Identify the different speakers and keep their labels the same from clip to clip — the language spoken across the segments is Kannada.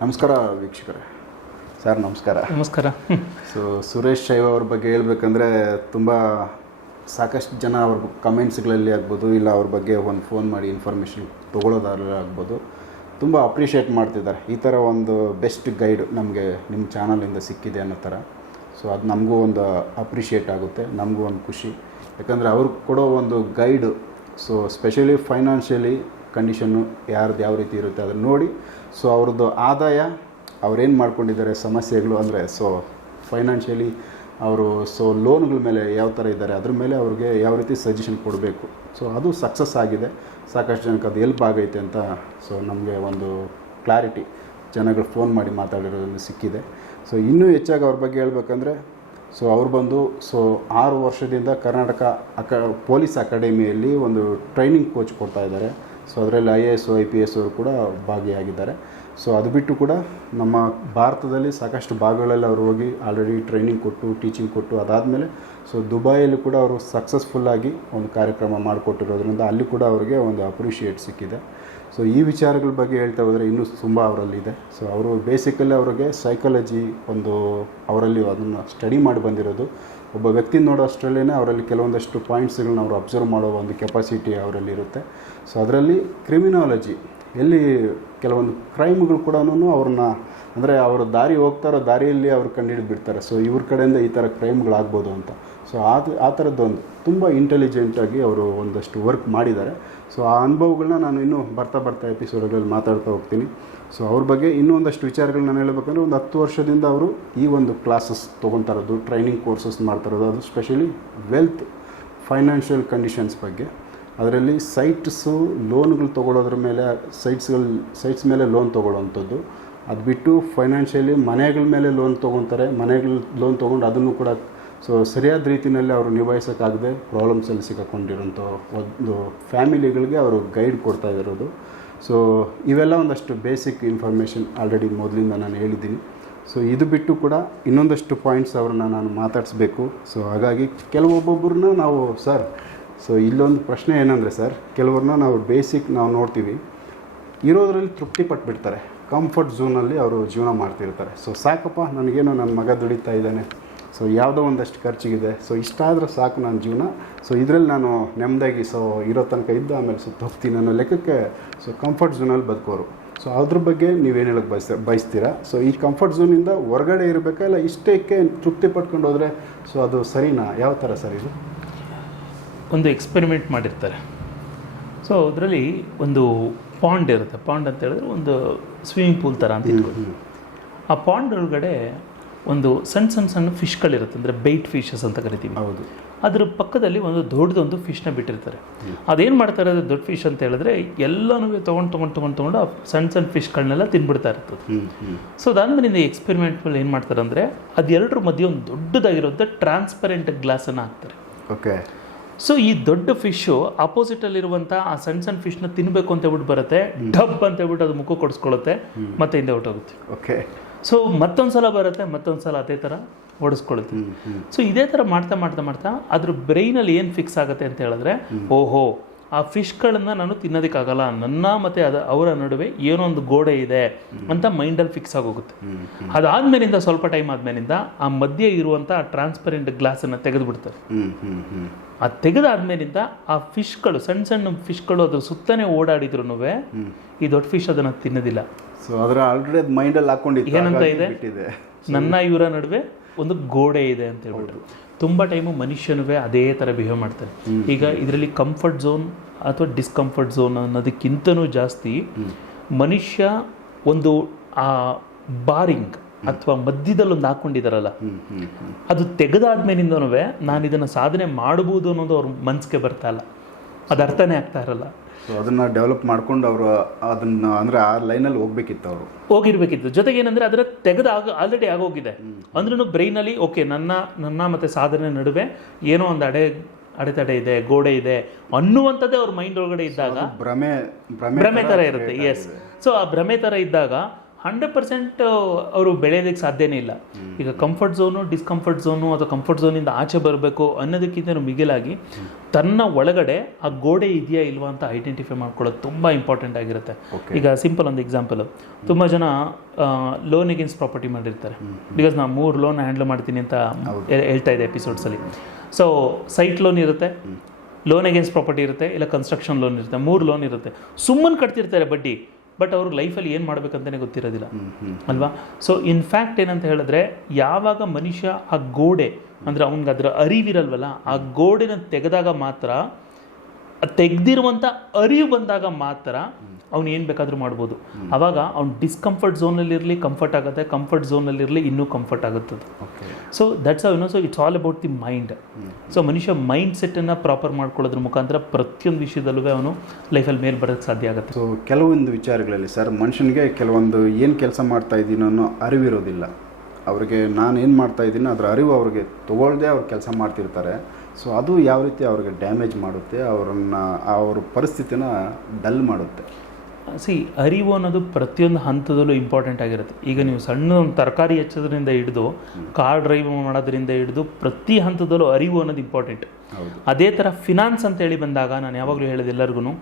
Speaker 1: ನಮಸ್ಕಾರ ವೀಕ್ಷಕರೇ. ಸರ್ ನಮಸ್ಕಾರ.
Speaker 2: ನಮಸ್ಕಾರ.
Speaker 1: ಸೊ ಸುರೇಶ್ ಶೈವ ಅವ್ರ ಬಗ್ಗೆ ಹೇಳ್ಬೇಕಂದ್ರೆ ತುಂಬ ಸಾಕಷ್ಟು ಜನ ಅವ್ರ ಕಮೆಂಟ್ಸ್ಗಳಲ್ಲಿ ಆಗ್ಬೋದು ಇಲ್ಲ ಅವ್ರ ಬಗ್ಗೆ ಒಂದು ಫೋನ್ ಮಾಡಿ ಇನ್ಫಾರ್ಮೇಷನ್ ತೊಗೊಳೋದಾದ್ರೆ ಆಗ್ಬೋದು. ತುಂಬ ಅಪ್ರಿಷಿಯೇಟ್ ಮಾಡ್ತಿದ್ದಾರೆ. ಈ ಥರ ಒಂದು ಬೆಸ್ಟ್ ಗೈಡ್ ನಮಗೆ ನಿಮ್ಮ ಚಾನಲಿಂದ ಸಿಕ್ಕಿದೆ ಅನ್ನೋ ಥರ ಸೊ ಅದು ನಮಗೂ ಒಂದು ಅಪ್ರಿಷಿಯೇಟ್ ಆಗುತ್ತೆ ನಮಗೂ ಒಂದು ಖುಷಿ. ಯಾಕಂದರೆ ಅವ್ರಿಗೆ ಕೊಡೋ ಒಂದು guide so specially financially condition ಯಾರ್ದು ಯಾವ ರೀತಿ ಇರುತ್ತೆ ಅದನ್ನು ನೋಡಿ. ಸೊ ಅವ್ರದ್ದು ಆದಾಯ, ಅವ್ರೇನು ಮಾಡ್ಕೊಂಡಿದ್ದಾರೆ, ಸಮಸ್ಯೆಗಳು ಅಂದರೆ ಸೊ ಫೈನಾನ್ಷಿಯಲಿ ಅವರು ಸೊ ಲೋನ್ಗಳ ಮೇಲೆ ಯಾವ ಥರ ಇದ್ದಾರೆ, ಅದ್ರ ಮೇಲೆ ಅವ್ರಿಗೆ ಯಾವ ರೀತಿ ಸಜೆಷನ್ ಕೊಡಬೇಕು. ಸೊ ಅದು ಸಕ್ಸಸ್ ಆಗಿದೆ. ಸಾಕಷ್ಟು ಜನಕ್ಕೆ ಅದು ಎಲ್ಪ್ ಆಗೈತೆ ಅಂತ ಸೊ ನಮಗೆ ಒಂದು ಕ್ಲಾರಿಟಿ ಜನಗಳು ಫೋನ್ ಮಾಡಿ ಮಾತಾಡಿರೋದನ್ನು ಸಿಕ್ಕಿದೆ. ಸೊ ಇನ್ನೂ ಹೆಚ್ಚಾಗಿ ಅವ್ರ ಬಗ್ಗೆ ಹೇಳ್ಬೇಕಂದ್ರೆ ಸೊ ಅವ್ರು ಬಂದು ಸೊ ಆರು ವರ್ಷದಿಂದ ಕರ್ನಾಟಕ ಅಕ, ಪೊಲೀಸ್ ಅಕಾಡೆಮಿಯಲ್ಲಿ ಒಂದು ಟ್ರೈನಿಂಗ್ ಕೋಚ್ ಕೊಡ್ತಾ ಇದ್ದಾರೆ. ಸೊ ಅದರಲ್ಲಿ I A S I P S ಅವರು ಕೂಡ ಭಾಗಿಯಾಗಿದ್ದಾರೆ. ಸೊ ಅದು ಬಿಟ್ಟು ಕೂಡ ನಮ್ಮ ಭಾರತದಲ್ಲಿ ಸಾಕಷ್ಟು ಭಾಗಗಳಲ್ಲಿ ಅವರು ಹೋಗಿ ಆಲ್ರೆಡಿ ಟ್ರೈನಿಂಗ್ ಕೊಟ್ಟು ಟೀಚಿಂಗ್ ಕೊಟ್ಟು ಅದಾದಮೇಲೆ ಸೊ ದುಬೈಯಲ್ಲಿ ಕೂಡ ಅವರು ಸಕ್ಸಸ್ಫುಲ್ಲಾಗಿ ಒಂದು ಕಾರ್ಯಕ್ರಮ ಮಾಡಿಕೊಟ್ಟಿರೋದ್ರಿಂದ ಅಲ್ಲಿ ಕೂಡ ಅವರಿಗೆ ಒಂದು ಅಪ್ರಿಷಿಯೇಟ್ ಸಿಕ್ಕಿದೆ. ಸೊ ಈ ವಿಚಾರಗಳ ಬಗ್ಗೆ ಹೇಳ್ತಾ ಹೋದರೆ ಇನ್ನೂ ತುಂಬ ಅವರಲ್ಲಿದೆ. ಸೊ ಅವರು ಬೇಸಿಕಲಿ ಅವರಿಗೆ ಸೈಕಾಲಜಿ ಒಂದು ಅವರಲ್ಲಿ ಅದನ್ನು ಸ್ಟಡಿ ಮಾಡಿ ಬಂದಿರೋದು. ಒಬ್ಬ ವ್ಯಕ್ತಿ ನೋಡೋ ಅಷ್ಟರಲ್ಲೇ ಅವರಲ್ಲಿ ಕೆಲವೊಂದಷ್ಟು ಪಾಯಿಂಟ್ಸ್ಗಳನ್ನ ಅವರು ಅಬ್ಸರ್ವ್ ಮಾಡೋ ಒಂದು ಕೆಪಾಸಿಟಿ ಅವರಲ್ಲಿ ಇರುತ್ತೆ. ಸೊ, ಅದರಲ್ಲಿ ಕ್ರಿಮಿನಾಲಜಿ, ಎಲ್ಲಿ ಕೆಲವೊಂದು ಕ್ರೈಮ್ಗಳು ಕೂಡ ಅವ್ರನ್ನ, ಅಂದರೆ ಅವರು ದಾರಿ ಹೋಗ್ತಾರೋ ದಾರಿಯಲ್ಲಿ ಅವ್ರು ಕಂಡುಹಿಡಿದು ಬಿಡ್ತಾರೆ. ಸೊ, ಇವ್ರ ಕಡೆಯಿಂದ ಈ ಥರ ಕ್ರೈಮ್ಗಳಾಗ್ಬೋದು ಅಂತ. ಸೊ ಆ ಆ ಥರದ್ದೊಂದು ತುಂಬ ಇಂಟೆಲಿಜೆಂಟಾಗಿ ಅವರು ಒಂದಷ್ಟು ವರ್ಕ್ ಮಾಡಿದ್ದಾರೆ. ಸೊ ಆ ಅನುಭವಗಳನ್ನ ನಾನು ಇನ್ನೂ ಬರ್ತಾ ಬರ್ತಾ ಎಪಿಸೋಡ್ಗಳಲ್ಲಿ ಮಾತಾಡ್ತಾ ಹೋಗ್ತೀನಿ. ಸೊ ಅವ್ರ ಬಗ್ಗೆ ಇನ್ನೂ ಒಂದಷ್ಟು ವಿಚಾರಗಳನ್ನ ನಾನು ಹೇಳಬೇಕಂದ್ರೆ ಒಂದು ಹತ್ತು ವರ್ಷದಿಂದ ಅವರು ಈ ಒಂದು ಕ್ಲಾಸಸ್ ತೊಗೊತಾ ಇರೋದು ಟ್ರೈನಿಂಗ್ ಕೋರ್ಸಸ್ ಮಾಡ್ತಾ ಇರೋದು ಅದು ಸ್ಪೆಷಲಿ ವೆಲ್ತ್ ಫೈನಾನ್ಷಿಯಲ್ ಕಂಡೀಷನ್ಸ್ ಬಗ್ಗೆ. ಅದರಲ್ಲಿ ಸೈಟ್ಸು ಲೋನ್ಗಳು ತೊಗೊಳೋದ್ರ ಮೇಲೆ ಸೈಟ್ಸ್ಗಳು ಸೈಟ್ಸ್ ಮೇಲೆ ಲೋನ್ ತೊಗೊಳ್ಳೋವಂಥದ್ದು ಅದು ಬಿಟ್ಟು ಫೈನಾನ್ಷಿಯಲಿ ಮನೆಗಳ ಮೇಲೆ ಲೋನ್ ತೊಗೊತಾರೆ. ಮನೆಗಳ ಲೋನ್ ತೊಗೊಂಡು ಅದನ್ನು ಕೂಡ ಸೊ ಸರಿಯಾದ ರೀತಿಯಲ್ಲಿ ಅವರು ನಿಭಾಯಿಸೋಕ್ಕಾಗದೆ ಪ್ರಾಬ್ಲಮ್ಸಲ್ಲಿ ಸಿಕ್ಕಾಕೊಂಡಿರೋಂಥ ಒಂದು ಫ್ಯಾಮಿಲಿಗಳಿಗೆ ಅವರು ಗೈಡ್ ಕೊಡ್ತಾ ಇರೋದು. ಸೊ ಇವೆಲ್ಲ ಒಂದಷ್ಟು ಬೇಸಿಕ್ ಇನ್ಫಾರ್ಮೇಷನ್ ಆಲ್ರೆಡಿ ಮೊದಲಿಂದ ನಾನು ಹೇಳಿದ್ದೀನಿ. ಸೊ ಇದು ಬಿಟ್ಟು ಕೂಡ ಇನ್ನೊಂದಷ್ಟು ಪಾಯಿಂಟ್ಸ್ ಅವ್ರನ್ನ ನಾನು ಮಾತಾಡಿಸ್ಬೇಕು. ಸೊ ಹಾಗಾಗಿ ಕೆಲವೊಬ್ಬೊಬ್ಬರನ್ನ ನಾವು ಸರ್ ಸೊ ಇಲ್ಲೊಂದು ಪ್ರಶ್ನೆ ಏನಂದರೆ ಸರ್ ಕೆಲವ್ರನ್ನ ನಾವು ಬೇಸಿಕ್ ನಾವು ನೋಡ್ತೀವಿ. ಇರೋದ್ರಲ್ಲಿ ತೃಪ್ತಿ ಪಟ್ಬಿಡ್ತಾರೆ. ಕಂಫರ್ಟ್ ಝೋನಲ್ಲಿ ಅವರು ಜೀವನ ಮಾಡ್ತಿರ್ತಾರೆ. ಸೊ ಸಾಕಪ್ಪ, ನನಗೇನು ನನ್ನ ಮಗ ದುಡಿತಾ ಇದ್ದಾನೆ. ಸೊ ಯಾವುದೋ ಒಂದಷ್ಟು ಖರ್ಚಿಗಿದೆ. ಸೊ ಇಷ್ಟಾದರೂ ಸಾಕು ನನ್ನ ಜೀವನ. ಸೊ ಇದರಲ್ಲಿ ನಾನು ನೆಮ್ಮದಾಗಿ ಸೊ ಇರೋ ತನಕ ಇದ್ದು ಆಮೇಲೆ ಸುತ್ತ ಹೋಗ್ತೀನಿ ಅನ್ನೋ ಲೆಕ್ಕಕ್ಕೆ ಸೊ ಕಂಫರ್ಟ್ ಝೋನಲ್ಲಿ ಬದುಕೋರು. ಸೊ ಅದ್ರ ಬಗ್ಗೆ ನೀವೇನು ಹೇಳಕ್ಕೆ ಬಯಸ್ತ ಬಯಸ್ತೀರಾ? ಸೊ ಈ ಕಂಫರ್ಟ್ ಝೋನಿಂದ ಹೊರಗಡೆ ಇರಬೇಕಾ? ಇಲ್ಲ ಇಷ್ಟಕ್ಕೆ ತೃಪ್ತಿ ಪಟ್ಕೊಂಡು ಹೋದರೆ ಸೊ ಅದು ಸರಿನಾ? ಯಾವ ಥರ ಸರಿ ಇದು?
Speaker 2: ಒಂದು ಎಕ್ಸ್ಪೆರಿಮೆಂಟ್ ಮಾಡಿರ್ತಾರೆ. ಸೊ ಅದರಲ್ಲಿ ಒಂದು ಪಾಂಡ್ ಇರುತ್ತೆ. ಪಾಂಡ್ ಅಂತ ಹೇಳಿದ್ರೆ ಒಂದು ಸ್ವಿಮ್ಮಿಂಗ್ ಪೂಲ್ ಥರ ಅಂತ ಇಟ್ಕೊಳ್ಳಿ. ಆ ಪಾಂಡ್ ಒಳಗಡೆ ಒಂದು ಸಣ್ಣ ಸಣ್ಣ ಸಣ್ಣ ಫಿಶ್ಗಳಿರುತ್ತೆ ಅಂದರೆ ಬೈಟ್ ಫಿಶಸ್ ಅಂತ ಕರಿತೀವಿ.
Speaker 1: ಹೌದು.
Speaker 2: ಅದ್ರ ಪಕ್ಕದಲ್ಲಿ ಒಂದು ದೊಡ್ಡದೊಂದು ಫಿಶ್ನ ಬಿಟ್ಟಿರ್ತಾರೆ. ಅದೇನು ಮಾಡ್ತಾರೆ ಅದು ದೊಡ್ಡ ಫಿಶ್ ಅಂತ ಹೇಳಿದ್ರೆ ಎಲ್ಲನೂ ತೊಗೊಂಡು ತೊಗೊಂಡು ತೊಗೊಂಡು ತೊಗೊಂಡು ಆ ಸಣ್ಣ ಸಣ್ಣ ಫಿಶ್ಗಳನ್ನೆಲ್ಲ ತಿನ್ಬಿಡ್ತಾ ಇರ್ತದೆ. ಸೊ ಅದಾದ್ಮೇಲಿಂದ ಎಕ್ಸ್ಪೆರಿಮೆಂಟ್ ಮೇಲೆ ಏನು ಮಾಡ್ತಾರೆ ಅಂದರೆ ಅದೆರಡರ ಮಧ್ಯೆ ಒಂದು ದೊಡ್ಡದಾಗಿರೋದ ಟ್ರಾನ್ಸ್ಪರೆಂಟ್ ಗ್ಲಾಸನ್ನು ಹಾಕ್ತಾರೆ.
Speaker 1: ಓಕೆ.
Speaker 2: ಸೊ ಈ ದೊಡ್ಡ ಫಿಶ್ಶು ಅಪೋಸಿಟಲ್ಲಿರುವಂಥ ಆ ಸಣ್ಣ ಸಣ್ಣ ಫಿಶ್ನ ತಿನ್ನಬೇಕು ಅಂತ ಹೇಳ್ಬಿಟ್ಟು ಬರುತ್ತೆ ಡಬ್ ಅಂತ ಹೇಳ್ಬಿಟ್ಟು ಅದು ಮುಖ ಕೊಡಿಸ್ಕೊಳ್ಳುತ್ತೆ ಮತ್ತೆ ಹಿಂದೆ ಹೊಟ್ಟೋಗುತ್ತೆ
Speaker 1: ಓಕೆ.
Speaker 2: ಸೊ ಮತ್ತೊಂದು ಸಲ ಬರುತ್ತೆ ಮತ್ತೊಂದು ಸಲ ಅದೇ ಥರ
Speaker 1: ಓಡಿಸ್ಕೊಳ್ತೀವಿ
Speaker 2: ಸೊ ಇದೇ ಥರ ಮಾಡ್ತಾ ಮಾಡ್ತಾ ಮಾಡ್ತಾ ಅದ್ರ ಬ್ರೈನಲ್ಲಿ ಏನು ಫಿಕ್ಸ್ ಆಗುತ್ತೆ ಅಂತ ಹೇಳಿದ್ರೆ ಓಹೋ ಆ ಫಿಶ್ಗಳನ್ನ ನಾನು ತಿನ್ನೋದಕ್ಕಾಗಲ್ಲ. ನನ್ನ ಮತ್ತೆ ಅದ ಅವರ ನಡುವೆ ಏನೋ ಒಂದು ಗೋಡೆ ಇದೆ ಅಂತ ಮೈಂಡಲ್ಲಿ ಫಿಕ್ಸ್ ಆಗೋಗುತ್ತೆ. ಅದಾದ್ಮೇಲಿಂದ ಸ್ವಲ್ಪ ಟೈಮ್ ಆದ್ಮೇಲಿಂದ ಆ ಮಧ್ಯೆ ಇರುವಂಥ ಆ ಟ್ರಾನ್ಸ್ಪರೆಂಟ್ ಗ್ಲಾಸನ್ನು ತೆಗೆದುಬಿಡ್ತಾರೆ. ಆ ತೆಗೆದಾದ್ಮೇಲಿಂದ ಆ ಫಿಶ್ಗಳು ಸಣ್ಣ ಸಣ್ಣ ಫಿಶ್ಗಳು ಅದ್ರ ಸುತ್ತನೇ ಓಡಾಡಿದ್ರು ಈ ದೊಡ್ಡ ಫಿಶ್ ಅದನ್ನು ತಿನ್ನೋದಿಲ್ಲ.
Speaker 1: ಸೊ ಅದರ ಆಲ್ರೆಡಿ ಅದು ಮೈಂಡಲ್ಲಿ ಹಾಕೊಂಡಿತ್ತು.
Speaker 2: ಏನಂತ ಇದೆ?
Speaker 1: ಬಿಟ್ಟಿದೆ.
Speaker 2: ನನ್ನ ಇವರ ನಡುವೆ ಒಂದು ಗೋಡೆ ಇದೆ ಅಂತ ಹೇಳ್ಬಿಟ್ಟು. ತುಂಬ ಟೈಮು ಮನುಷ್ಯನೂ ಅದೇ ಥರ ಬಿಹೇವ್ ಮಾಡ್ತಾರೆ. ಈಗ ಇದರಲ್ಲಿ ಕಂಫರ್ಟ್ ಝೋನ್ ಅಥವಾ ಡಿಸ್ಕಂಫರ್ಟ್ ಝೋನ್ ಅನ್ನೋದಕ್ಕಿಂತನೂ ಜಾಸ್ತಿ ಮನುಷ್ಯ ಒಂದು ಆ ಬಾರಿಂಗ್ ಅಥವಾ ಮಧ್ಯದಲ್ಲಿ ಒಂದು ಹಾಕೊಂಡಿದಾರಲ್ಲ. ಅದು ತೆಗೆದಾದ್ಮೇಲಿಂದನೂ ನಾನು ಇದನ್ನು ಸಾಧನೆ ಮಾಡ್ಬೋದು ಅನ್ನೋದು ಅವ್ರ ಮನಸ್ಸಿಗೆ ಬರ್ತಾ ಇಲ್ಲ. ಅದು ಅರ್ಥನೇ ಆಗ್ತಾ ಇರಲ್ಲ.
Speaker 1: ಸೊ ಅದನ್ನು ಡೆವಲಪ್ ಮಾಡ್ಕೊಂಡು ಅವರು ಅದನ್ನು ಅಂದರೆ ಆ ಲೈನಲ್ಲಿ ಹೋಗ್ಬೇಕಿತ್ತು ಅವರು.
Speaker 2: ಹೋಗಿರ್ಬೇಕಿತ್ತು. ಜೊತೆಗೆ ಏನಂದ್ರೆ ಅದರ ತೆಗೆದು ಆಗ ಆಲ್ರೆಡಿ ಆಗೋಗಿದೆ. ಅಂದ್ರೂ ಬ್ರೈನಲ್ಲಿ ಓಕೆ ನನ್ನ ನನ್ನ ಮತ್ತೆ ಸಾಧನೆ ನಡುವೆ ಏನೋ ಒಂದು ಅಡೆ ಅಡೆತಡೆ ಇದೆ ಗೋಡೆ ಇದೆ ಅನ್ನುವಂಥದ್ದೇ ಅವ್ರ ಮೈಂಡ್ ಒಳಗಡೆ ಇದ್ದಾಗ
Speaker 1: ಭ್ರಮೆ ಭ್ರಮೆ
Speaker 2: ಥರ ಇರುತ್ತೆ. ಎಸ್ ಸೊ ಆ ಭ್ರಮೆ ಥರ ಇದ್ದಾಗ ಹಂಡ್ರೆಡ್ ಪರ್ಸೆಂಟ್ ಅವರು ಬೆಳೆಯೋದಕ್ಕೆ ಸಾಧ್ಯನೇ ಇಲ್ಲ. ಈಗ ಕಂಫರ್ಟ್ ಝೋನು ಡಿಸ್ಕಂಫರ್ಟ್ ಝೋನು ಅಥವಾ ಕಂಫರ್ಟ್ ಝೋನಿಂದ ಆಚೆ ಬರಬೇಕು ಅನ್ನೋದಕ್ಕಿಂತ ಮಿಗಿಲಾಗಿ ತನ್ನ ಒಳಗಡೆ ಆ ಗೋಡೆ ಇದೆಯಾ ಇಲ್ವಾ ಅಂತ ಐಡೆಂಟಿಫೈ ಮಾಡ್ಕೊಳ್ಳೋದು ತುಂಬ ಇಂಪಾರ್ಟೆಂಟ್ ಆಗಿರುತ್ತೆ. ಈಗ ಸಿಂಪಲ್ ಒಂದು ಎಕ್ಸಾಂಪಲ್ ತುಂಬ ಜನ ಲೋನ್ ಎಗೇನ್ಸ್ಟ್ ಪ್ರಾಪರ್ಟಿ ಮಾಡಿರ್ತಾರೆ. ಬಿಕಾಸ್ ನಾನು ಮೂರು ಲೋನ್ ಹ್ಯಾಂಡಲ್ ಮಾಡ್ತೀನಿ ಅಂತ ಹೇಳ್ತಾ ಇದೆ ಎಪಿಸೋಡ್ಸಲ್ಲಿ ಸೊ ಸೈಟ್ ಲೋನ್ ಇರುತ್ತೆ. ಲೋನ್ ಅಗೇನ್ಸ್ಟ್ ಪ್ರಾಪರ್ಟಿ ಇರುತ್ತೆ. ಇಲ್ಲ ಕನ್ಸ್ಟ್ರಕ್ಷನ್ ಲೋನ್ ಇರುತ್ತೆ. ಮೂರು ಲೋನ್ ಇರುತ್ತೆ. ಸುಮ್ಮನೆ ಕಟ್ತಿರ್ತಾರೆ ಬಡ್ಡಿ. ಬಟ್ ಅವ್ರ ಲೈಫಲ್ಲಿ ಏನು ಮಾಡಬೇಕಂತಲೇ ಗೊತ್ತಿರೋದಿಲ್ಲ. ಅಲ್ವಾ? ಸೊ ಇನ್ಫ್ಯಾಕ್ಟ್ ಏನಂತ ಹೇಳಿದ್ರೆ ಯಾವಾಗ ಮನುಷ್ಯ ಆ ಗೋಡೆ ಅಂದರೆ ಅವ್ನಿಗೆ ಅದರ ಅರಿವಿರಲ್ವಲ್ಲ ಆ ಗೋಡೆನ ತೆಗೆದಾಗ ಮಾತ್ರ ತೆಗ್ದಿರುವಂಥ ಅರಿವು ಬಂದಾಗ ಮಾತ್ರ ಅವ್ನು ಏನು ಬೇಕಾದರೂ ಮಾಡ್ಬೋದು. ಆವಾಗ ಅವ್ನು ಡಿಸ್ಕಂಫರ್ಟ್ ಝೋನಲ್ಲಿರಲಿ ಕಂಫರ್ಟ್ ಆಗುತ್ತೆ ಕಂಫರ್ಟ್ ಝೋನಲ್ಲಿರಲಿ ಇನ್ನೂ ಕಂಫರ್ಟ್ ಆಗುತ್ತದೆ. ಸೊ ದಟ್ಸ್ ಅವ್ know so it's all about the mind so ಮನುಷ್ಯ ಮೈಂಡ್ ಸೆಟ್ಟನ್ನು ಪ್ರಾಪರ್ ಮಾಡ್ಕೊಳ್ಳೋದ್ರ ಮುಖಾಂತರ ಪ್ರತಿಯೊಂದು ವಿಷಯದಲ್ಲೂ ಅವನು ಲೈಫಲ್ಲಿ ಮೇಲೆ ಬರೋಕ್ಕೆ ಸಾಧ್ಯ ಆಗುತ್ತೆ.
Speaker 1: ಸೊ ಕೆಲವೊಂದು ವಿಚಾರಗಳಲ್ಲಿ ಸರ್ ಮನುಷ್ಯನಿಗೆ ಕೆಲವೊಂದು ಏನು ಕೆಲಸ ಮಾಡ್ತಾ ಇದ್ದೀನೋ ಅನ್ನೋ ಅರಿವಿರೋದಿಲ್ಲ. ಅವರಿಗೆ ನಾನು ಏನು ಮಾಡ್ತಾ ಇದ್ದೀನೋ ಅದರ ಅರಿವು ಅವ್ರಿಗೆ ತಗೊಳ್ದೆ ಅವ್ರು ಕೆಲಸ ಮಾಡ್ತಿರ್ತಾರೆ. ಸೊ ಅದು ಯಾವ ರೀತಿ ಅವ್ರಿಗೆ ಡ್ಯಾಮೇಜ್ ಮಾಡುತ್ತೆ ಅವರನ್ನು ಅವ್ರ ಪರಿಸ್ಥಿತಿನ ಡಲ್ ಮಾಡುತ್ತೆ.
Speaker 2: ಸಿ ಅರಿವು ಅನ್ನೋದು ಪ್ರತಿಯೊಂದು ಹಂತದಲ್ಲೂ ಇಂಪಾರ್ಟೆಂಟ್ ಆಗಿರುತ್ತೆ. ಈಗ ನೀವು ಸಣ್ಣ ಒಂದು ತರಕಾರಿ ಹೆಚ್ಚೋದ್ರಿಂದ ಹಿಡಿದು ಕಾರ್ ಡ್ರೈವ್ ಮಾಡೋದ್ರಿಂದ ಹಿಡಿದು ಪ್ರತಿ ಹಂತದಲ್ಲೂ ಅರಿವು ಅನ್ನೋದು ಇಂಪಾರ್ಟೆಂಟ್ ಅದೇ ಥರ ಫಿನಾನ್ಸ್ ಅಂತೇಳಿ ಬಂದಾಗ ನಾನು ಯಾವಾಗಲೂ ಹೇಳಿದೆ ಎಲ್ಲರಿಗೂ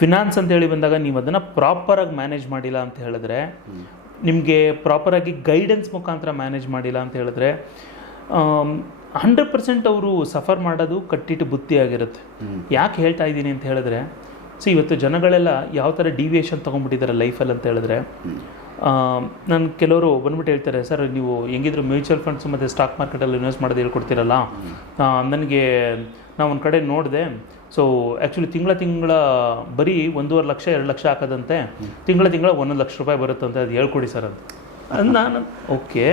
Speaker 2: ಫಿನಾನ್ಸ್ ಅಂತೇಳಿ ಬಂದಾಗ ನೀವು ಅದನ್ನು ಪ್ರಾಪರಾಗಿ ಮ್ಯಾನೇಜ್ ಮಾಡಿಲ್ಲ ಅಂತ ಹೇಳಿದ್ರೆ ನಿಮಗೆ ಪ್ರಾಪರಾಗಿ ಗೈಡೆನ್ಸ್ ಮುಖಾಂತರ ಮ್ಯಾನೇಜ್ ಮಾಡಿಲ್ಲ ಅಂತ ಹೇಳಿದ್ರೆ ಹಂಡ್ರೆಡ್ ಪರ್ಸೆಂಟ್ ಅವರು ಸಫರ್ ಮಾಡೋದು ಕಟ್ಟಿಟ್ಟು ಬುತ್ತಿ ಆಗಿರುತ್ತೆ ಯಾಕೆ ಹೇಳ್ತಾ ಇದ್ದೀನಿ ಅಂತ ಹೇಳಿದ್ರೆ ಸೊ ಇವತ್ತು ಜನಗಳೆಲ್ಲ ಯಾವ ಥರ ಡಿವಿಯೇಷನ್ ತೊಗೊಂಡ್ಬಿಟ್ಟಿದ್ದಾರೆ ಲೈಫಲ್ಲಿ ಅಂತ ಹೇಳಿದ್ರೆ ನಾನು ಕೆಲವರು ಬಂದ್ಬಿಟ್ಟು ಹೇಳ್ತಾರೆ ಸರ್ ನೀವು ಹೆಂಗಿದ್ರು ಮ್ಯೂಚುವಲ್ ಫಂಡ್ಸ್ ಮತ್ತು ಸ್ಟಾಕ್ ಮಾರ್ಕೆಟಲ್ಲಿ ಇನ್ವೆಸ್ಟ್ ಮಾಡೋದು ಹೇಳ್ಕೊಡ್ತೀರಲ್ಲ? ನನಗೆ ನಾವು ಒಂದು ಕಡೆ ನೋಡಿದೆ ಸೊ ಆ್ಯಕ್ಚುಲಿ ತಿಂಗಳ ತಿಂಗಳ ಬರೀ ಒಂದೂವರೆ ಲಕ್ಷ ಎರಡು ಲಕ್ಷ ಹಾಕೋದಂತೆ ತಿಂಗಳ ತಿಂಗಳ ಒಂದೊಂದು ಲಕ್ಷ ರೂಪಾಯಿ ಬರುತ್ತಂತೆ ಅದು ಹೇಳ್ಕೊಡಿ ಸರ್ ಅಂತ. ನಾನು ಓಕೆ.